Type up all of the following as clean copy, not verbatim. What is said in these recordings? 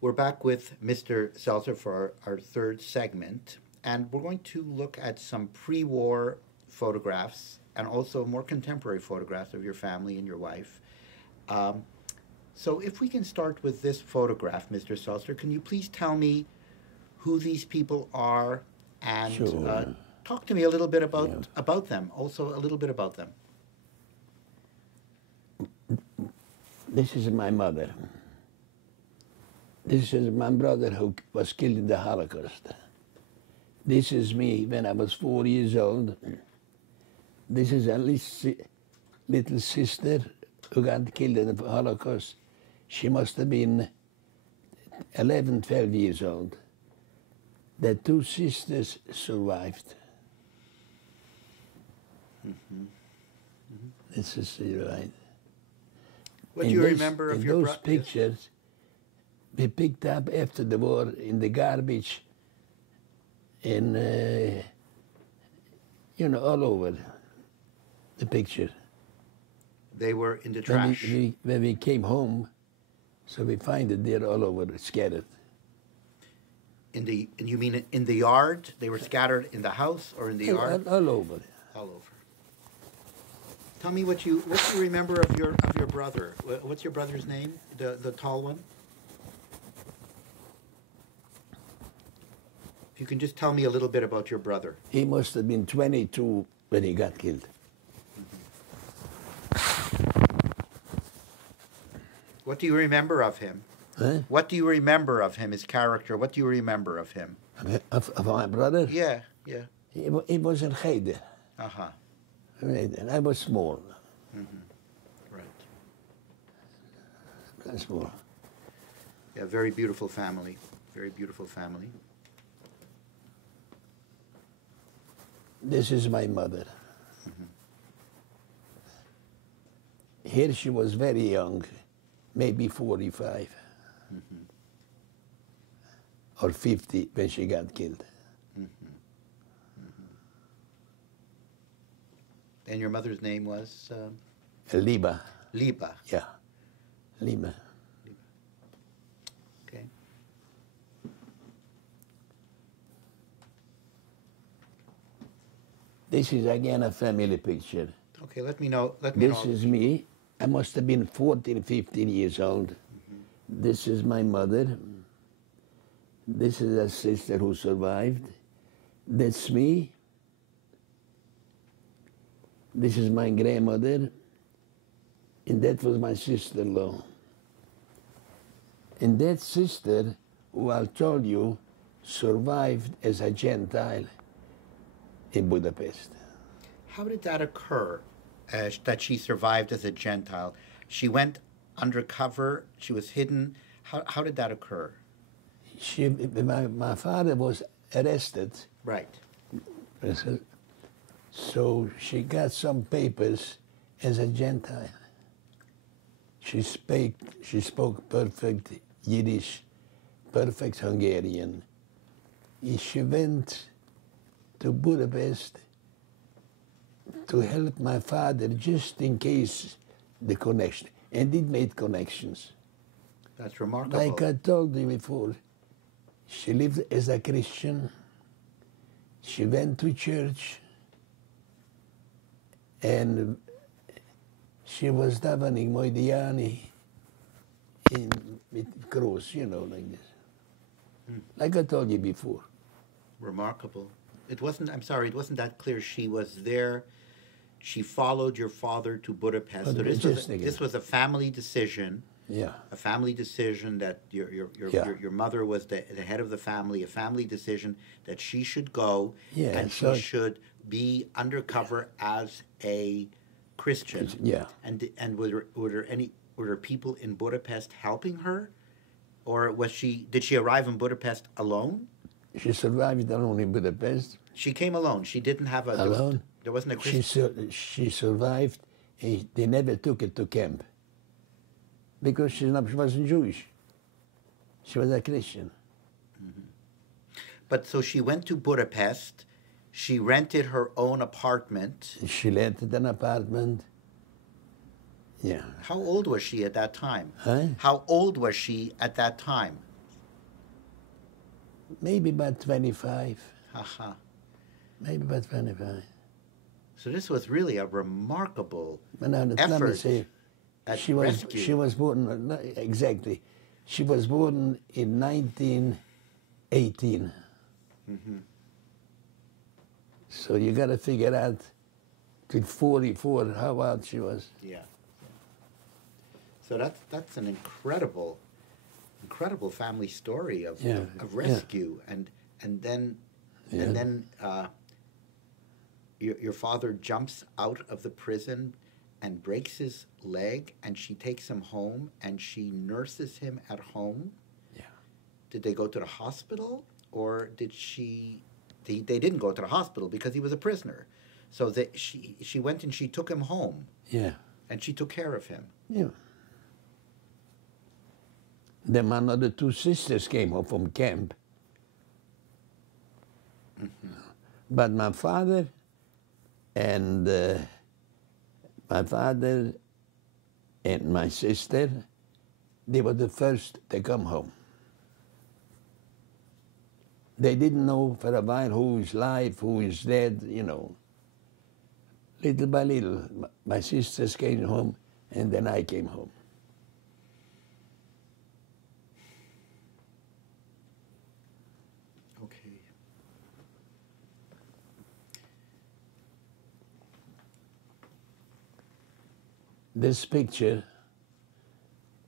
We're back with Mr. Zelcer for our third segment, and we're going to look at some pre war photographs and also more contemporary photographs of your family and your wife. Um, so, if we can start with this photograph, Mr. Zelcer, can you please tell me who these people are and Sure. talk to me a little bit Yeah. about them, also a little bit about them? This is my mother. This is my brother who was killed in the Holocaust. This is me when I was 4 years old. This is Alice's little sister who got killed in the Holocaust. She must have been 11, 12 years old. The two sisters survived. This is right. What do you remember of your those brother? pictures we picked up after the war in the garbage in, all over the picture. They were in the When trash. when we came home, so we find it there all over, scattered. And you mean in the yard? They were scattered in the house or in the yard? All over. All over. Tell me what you remember of your brother. What's your brother's name? The tall one? If you can just tell me a little bit about your brother. He must have been 22 when he got killed. What do you remember of him? Huh? What do you remember of him, his character? What do you remember of him? Of my brother? Yeah, yeah. He was in Gede. Uh-huh. Right, and I was small. Right. Very small. Yeah, very beautiful family. Very beautiful family. This is my mother. Here she was very young, maybe 45 or 50 when she got killed. And your mother's name was Liba, Liba. yeah, Liba. Okay. This is again a family picture. Okay, let me know. Let me This know. is me. I must have been 14, 15 years old. This is my mother. This is a sister who survived. That's me. This is my grandmother. And that was my sister-in-law. And that sister, who I told you, survived as a Gentile in Budapest. How did that occur? That she survived as a Gentile. She went undercover. She was hidden. How did that occur? My father was arrested. Right. So she got some papers as a Gentile. She spoke perfect Yiddish, perfect Hungarian. She went to Budapest to help my father just in case the connection. And it made connections. That's remarkable. Like I told you before, she lived as a Christian. She went to church. And she was davening Moidiani with cross, like this. Like I told you before. Remarkable. It wasn't. I'm sorry. It wasn't that clear. She was there. She followed your father to Budapest. So this was a family decision. Yeah. A family decision that your mother was the head of the family. A family decision that she should go and she should be undercover as a Christian. Yeah. And were there people in Budapest helping her, or did she arrive in Budapest alone? She survived alone in Budapest. She came alone. She didn't have a alone. There wasn't a Christian. She survived. And they never took her to camp because she wasn't Jewish. She was a Christian. But so she went to Budapest. She rented her own apartment. She rented an apartment. Yeah. How old was she at that time? Huh? How old was she at that time? maybe about 25. Haha. Maybe about 25. So this was really a remarkable But now, let me effort say, at she rescue. was born, exactly, she was born in 1918. Mm-hmm. So you got to figure out, with 44, how old she was. Yeah. So that's an incredible family story of rescue, and then your father jumps out of the prison and breaks his leg, and she takes him home and she nurses him at home. Yeah. Did they go to the hospital, or did she? They didn't go to the hospital because he was a prisoner. So she went and she took him home. Yeah. And she took care of him. Yeah. Then my other two sisters came home from camp. Mm-hmm. But my father and my sister, they were the first to come home. They didn't know for a while who is alive, who is dead, you know. Little by little, my sisters came home, and then I came home. Okay. This picture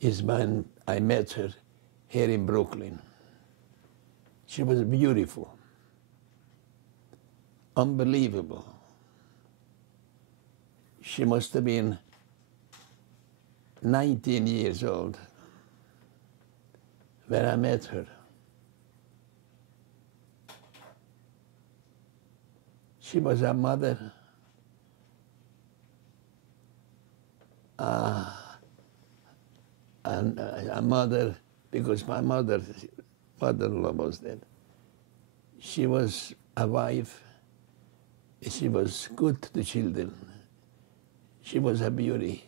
is when I met her here in Brooklyn. She was beautiful, unbelievable. She must have been 19 years old when I met her. She was a mother, and a mother, because my mother-in-law was dead. She was a wife. She was good to the children. She was a beauty.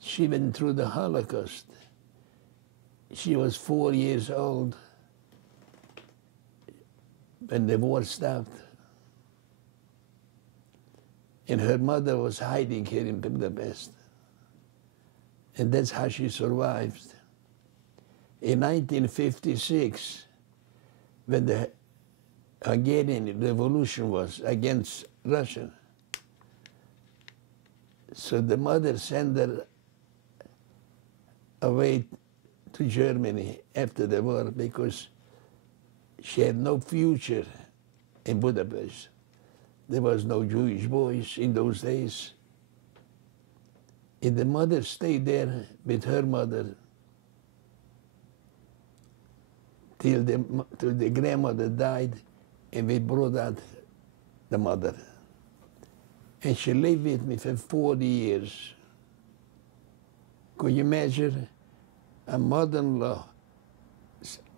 She went through the Holocaust. She was 4 years old when the war stopped. And her mother was hiding here in Budapest. And that's how she survived. In 1956, when the Hungarian Revolution was against Russia, so the mother sent her away to Germany after the war because she had no future in Budapest. There was no Jewish boys in those days. And the mother stayed there with her mother till the grandmother died, and we brought out the mother. And she lived with me for 40 years. Could you imagine a mother-in-law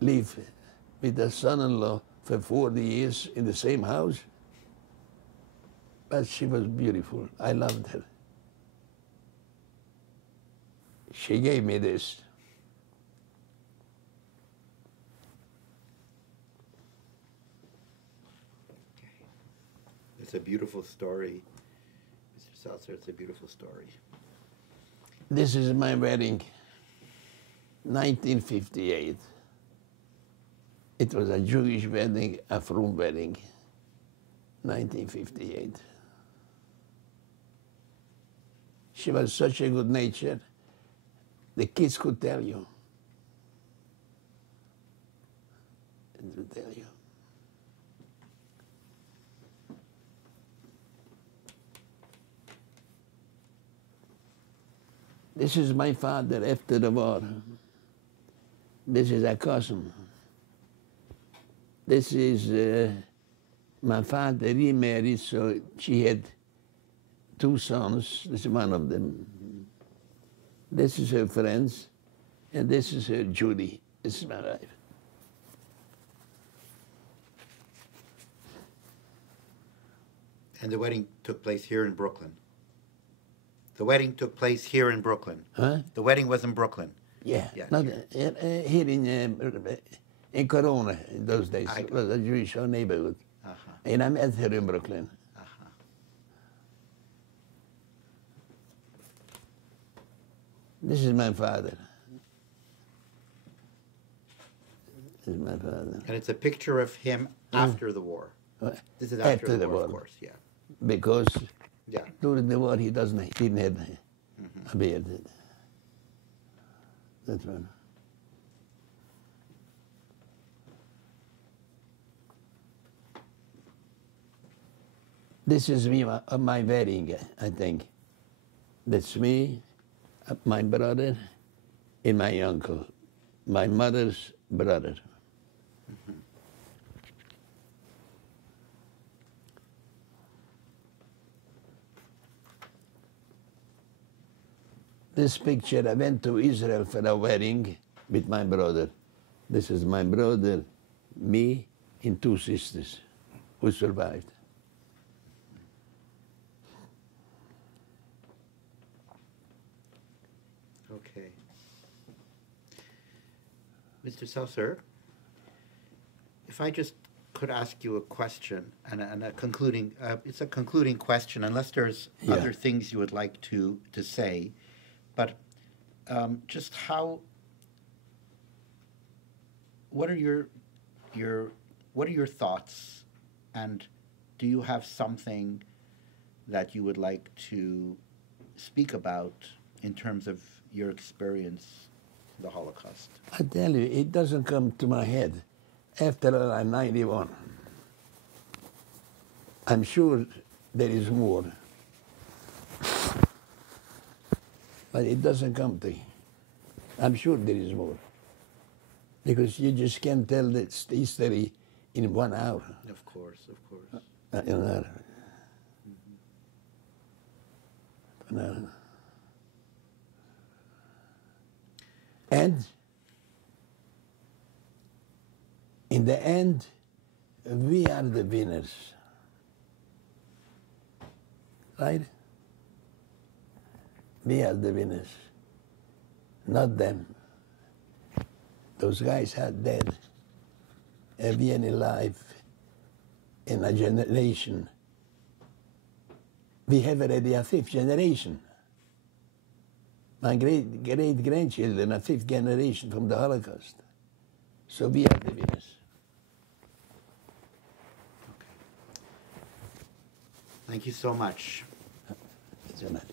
live with a son-in-law for 40 years in the same house? But she was beautiful. I loved her. She gave me this. It's a beautiful story, Mr. Zelcer. It's a beautiful story. This is my wedding, 1958. It was a Jewish wedding, a frum wedding, 1958. She was such a good nature, the kids could tell you. And to tell you. This is my father after the war. This is a cousin. This is my father remarried, so she had 2 sons. This is one of them. This is her friends, and this is her Judy. This is my wife. And the wedding took place here in Brooklyn. The wedding took place here in Brooklyn. Huh? The wedding was in Brooklyn. Yeah. Yeah, Not, here in in Corona in those days. I It was a Jewish neighborhood. And I met her in Brooklyn. This is my father. This is my father. And it's a picture of him after the war. This is after the war, of course, yeah. Because Yeah. during the war he didn't have a beard. That's one. This is me on my wedding, I think. That's me, my brother, and my uncle, my mother's brother. This picture, I went to Israel for a wedding with my brother. This is my brother, me, and two sisters who survived. Okay. Mr. Zelcer, if I just could ask you a question and a concluding, it's a concluding question, unless there's other things you would like to say, but just what are your thoughts, and do you have something that you would like to speak about in terms of your experience in the Holocaust? I tell you, it doesn't come to my head. After all, I'm 91. I'm sure there is more. But it doesn't come to me. I'm sure there is more. Because you just can't tell the history in 1 hour. Of course, of course. You know. Mm-hmm. And in the end, we are the winners. Right? We are the winners, not them. Those guys are dead. And we are alive in a generation. We have already a 5th generation. My great-grandchildren are 5th generation from the Holocaust. So we are the winners. Okay. Thank you so much. That's enough.